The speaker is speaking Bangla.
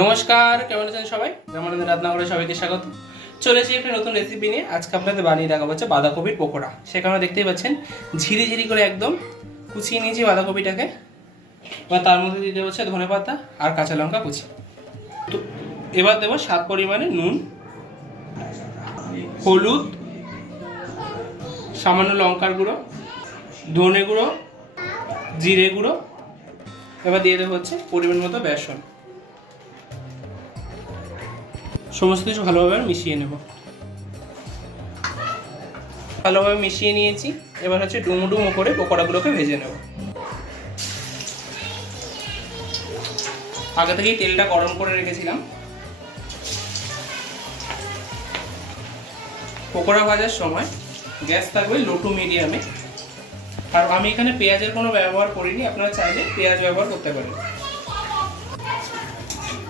নমস্কার, কেমন আছেন সবাই? আমাদের রান্নাঘরে সবাইকে স্বাগত। চলে এসেছি একটা নতুন রেসিপি নিয়ে। আজকে আপনাদের বানিয়ে দেখাবো হচ্ছে বাঁধাকপির পকোড়া। সেখানে দেখতেই পাচ্ছেন ঝিরি ঝিরি করে একদম কুচিয়ে নিয়েছি বাঁধাকপিটাকে। এবার তার মধ্যে দিয়ে দেবো হচ্ছে ধনেপাতা আর কাঁচা লঙ্কা কুচি। তো এবার দেবো স্বাদ পরিমাণে নুন, হলুদ, সামান্য লঙ্কার গুঁড়ো, ধনে গুঁড়ো, জিরে গুঁড়ো। এবার দিয়ে দেবো হচ্ছে পরিমাণ মতো বেসন। সমস্ত কিছু ভালোভাবে মিশিয়ে নেব। ভালোভাবে মিশিয়ে নিয়েছি। এবার হচ্ছে ডুমো ডুমো করে পকোড়াগুলোকে ভেজে নেব। আগে থেকেই তেলটা গরম করে রেখেছিলাম। পকোড়া ভাজার সময় গ্যাস থাকবে লো টু মিডিয়ামে। আর আমি এখানে পেঁয়াজের কোনো ব্যবহার করিনি, আপনারা চাইলে পেঁয়াজ ব্যবহার করতে পারেন।